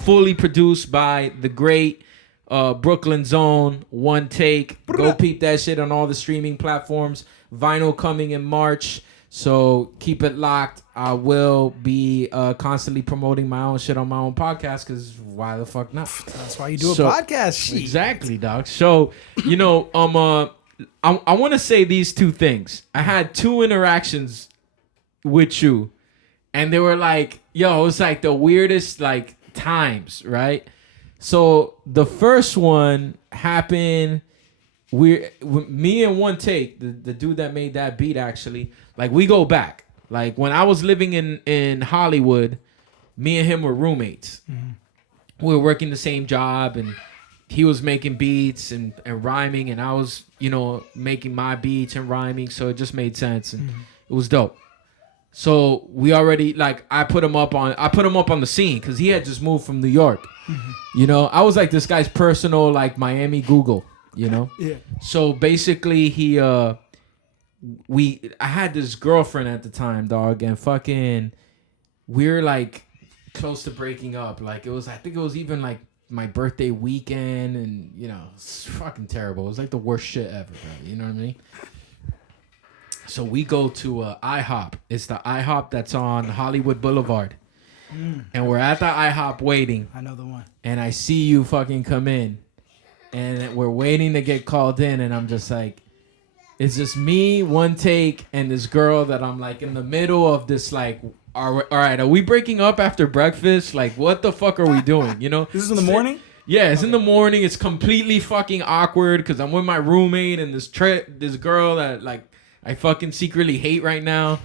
fully produced by the great Brooklyn Zone, One Take. Go peep that shit on all the streaming platforms. Vinyl coming in March. So keep it locked. I will be constantly promoting my own shit on my own podcast because why the fuck not? That's why you do a podcast. Shit. Exactly, dog. So, I want to say these two things. I had two interactions with you, and they were like, yo, it was like the weirdest like times, right? So the first one happened. Me and One Take, the dude that made that beat, actually, like we go back. Like when I was living in Hollywood, me and him were roommates. Mm-hmm. We were working the same job, and he was making beats and rhyming, and I was, making my beats and rhyming, so it just made sense, and it was dope. So we already, like, I put him up on the scene because he had just moved from New York. Mm-hmm. I was like this guy's personal, like, Miami Google, Yeah. So basically I had this girlfriend at the time, dog, and fucking we were like close to breaking up. Like I think it was even like my birthday weekend, and it's fucking terrible. It was like the worst shit ever, bro. You know what I mean? So we go to IHOP. It's the IHOP that's on Hollywood Boulevard. And we're at the IHOP waiting. I know the one. And I see you fucking come in. And we're waiting to get called in. And I'm just like, it's just me, One Take, and this girl that I'm like in the middle of this like, all right, are we breaking up after breakfast? Like, what the fuck are we doing? This is in the morning? Yeah, it's in the morning. It's completely fucking awkward because I'm with my roommate and this girl that like I fucking secretly hate right now.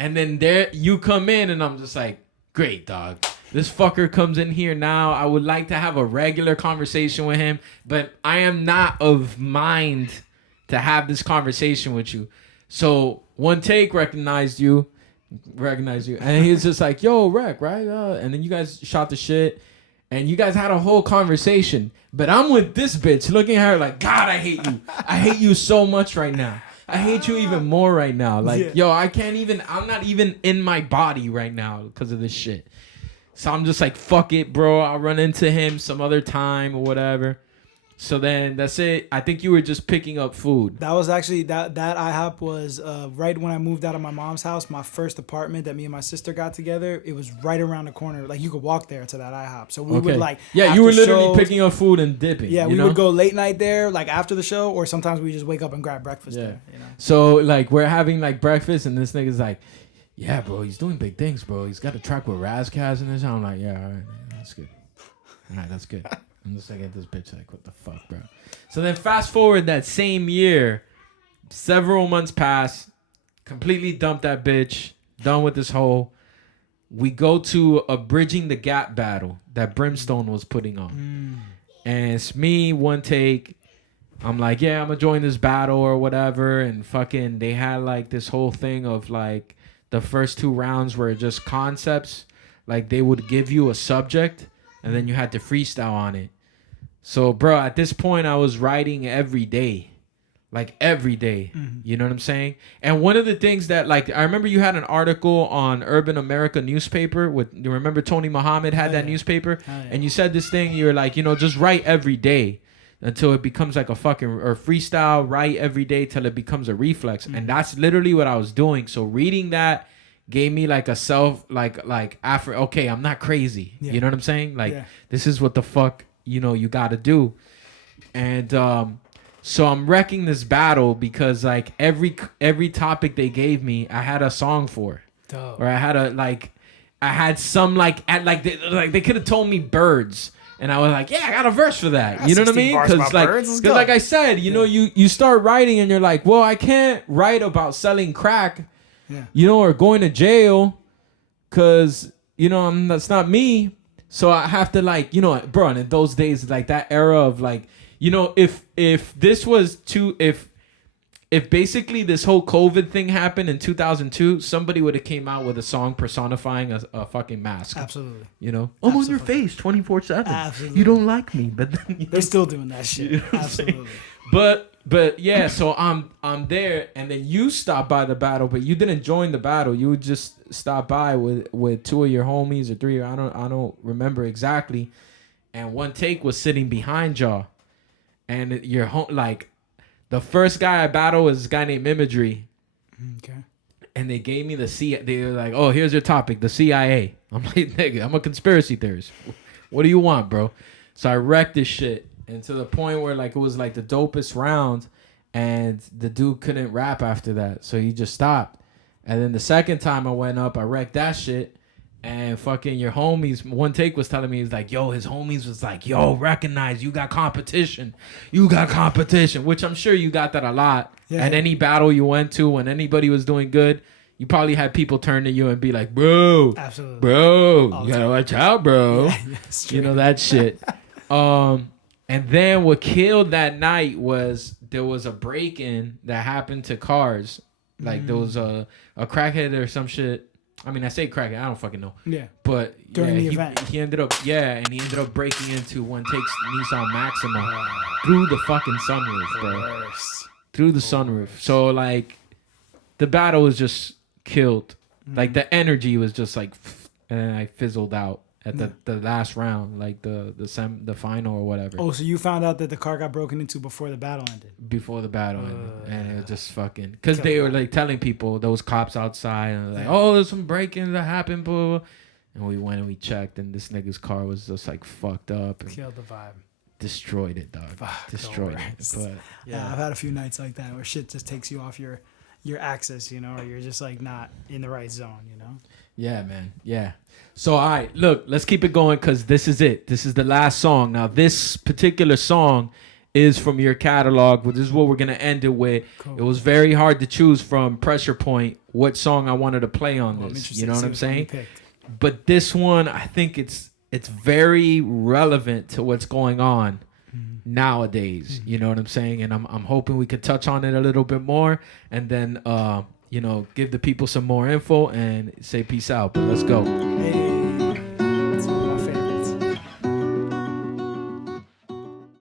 And then there you come in and I'm just like, great, dog. This fucker comes in here now. I would like to have a regular conversation with him, but I am not of mind to have this conversation with you. So One Take recognized you. And he was just like, yo, Rek, right? And then you guys shot the shit. And you guys had a whole conversation. But I'm with this bitch looking at her like, God, I hate you. I hate you so much right now. I hate you even more right now. Like, yo, I'm not even in my body right now because of this shit. So I'm just like, fuck it, bro. I'll run into him some other time or whatever. So then that's it. I think you were just picking up food. That was actually, that IHOP was right when I moved out of my mom's house, my first apartment that me and my sister got together. It was right around the corner. Like you could walk there to that IHOP. So we would like, yeah, you were literally picking up food and dipping. Yeah, we would go late night there, like after the show, or sometimes we just wake up and grab breakfast there. So like we're having like breakfast and this nigga's like, yeah, bro, he's doing big things, bro. He's got a track with Razkaz in this. I'm like, yeah, all right, that's good. All right, that's good. I'm just looking at this bitch like, what the fuck, bro? So then fast forward that same year, several months pass, completely dumped that bitch, done with this whole. We go to a Bridging the Gap battle that Brimstone was putting on. And it's me, One Take. I'm like, yeah, I'm going to join this battle or whatever. And fucking, they had like this whole thing of like, the first two rounds were just concepts. Like they would give you a subject and then you had to freestyle on it. So, bro, at this point, I was writing every day. Like, every day. Mm-hmm. You know what I'm saying? And one of the things that, like, I remember you had an article on Urban America newspaper. You remember Tony Muhammad had that newspaper? And you said this thing, you were like, just write every day until it becomes like a fucking, or freestyle, write every day till it becomes a reflex. Mm-hmm. And that's literally what I was doing. So reading that gave me like a self, after, okay, I'm not crazy. Yeah. You know what I'm saying? Like, this is what the fuck you gotta do. And so I'm wrecking this battle because like every topic they gave me I had a song for. Dope. Or I had some they could have told me birds and I was like, yeah, I got a verse for that. You know what I mean? Because like I said, you start writing and you're like, well, I can't write about selling crack, or going to jail because that's not me. So I have to bro, and in those days, like that era of like, if this was if if basically this whole COVID thing happened in 2002, somebody would have came out with a song personifying a fucking mask. Absolutely. You know, I'm on your face 24/7. Absolutely. You don't like me, but then, They're still doing that shit. You know what I'm Absolutely. But yeah, so I'm there, and then you stop by the battle, but you didn't join the battle. You would just stop by with two of your homies or three. I don't remember exactly. And One Take was sitting behind y'all, and your like the first guy I battled was this guy named Imagery. Okay. And they gave me they were like, oh, here's your topic, the CIA. I'm like, nigga, I'm a conspiracy theorist. What do you want, bro? So I wrecked this shit. And to the point where like it was like the dopest round, and the dude couldn't rap after that, so he just stopped. And then the second time I went up, I wrecked that shit, and fucking your homies, One Take was telling me, he's like, yo, his homies was like, yo, Wrekonize, you got competition, which I'm sure you got that a lot. Yeah. At any battle you went to, when anybody was doing good, you probably had people turn to you and be like, bro, Absolutely. bro, you gotta watch out, bro. Yeah, You know that shit. And then what killed that night was there was a break-in that happened to cars. Like there was a crackhead or some shit. I mean, I say crackhead, I don't fucking know. Yeah. But During the he, event. he ended up breaking into One Take's Nissan Maxima through the fucking sunroof, bro. Through the sunroof. So like the battle was just killed. Like the energy was just like, and then I fizzled out at the last round, like the final or whatever. Oh, so you found out that the car got broken into before the battle ended? Before the battle ended. And it was just fucking, because they were like telling people, those cops outside, and like, oh, there's some break-ins that happened, blah, blah, blah. And we went and we checked, and this nigga's car was just like fucked up. And killed the vibe. Destroyed it, dog. Destroyed it. But yeah, I've had a few nights like that where shit just takes you off your axis, you know, or you're just like not in the right zone, you know? Yeah, man. Yeah. So, all right, look, let's keep it going, because this is it. This is the last song. Now, this particular song is from your catalog. But this is what we're going to end it with. Cool. It was very hard to choose from Pressure Point what song I wanted to play on this. You know what I'm saying? But this one, I think it's very relevant to what's going on nowadays. You know what I'm saying? And I'm hoping we could touch on it a little bit more, and then you know, give the people some more info and say peace out. But let's go. Hey.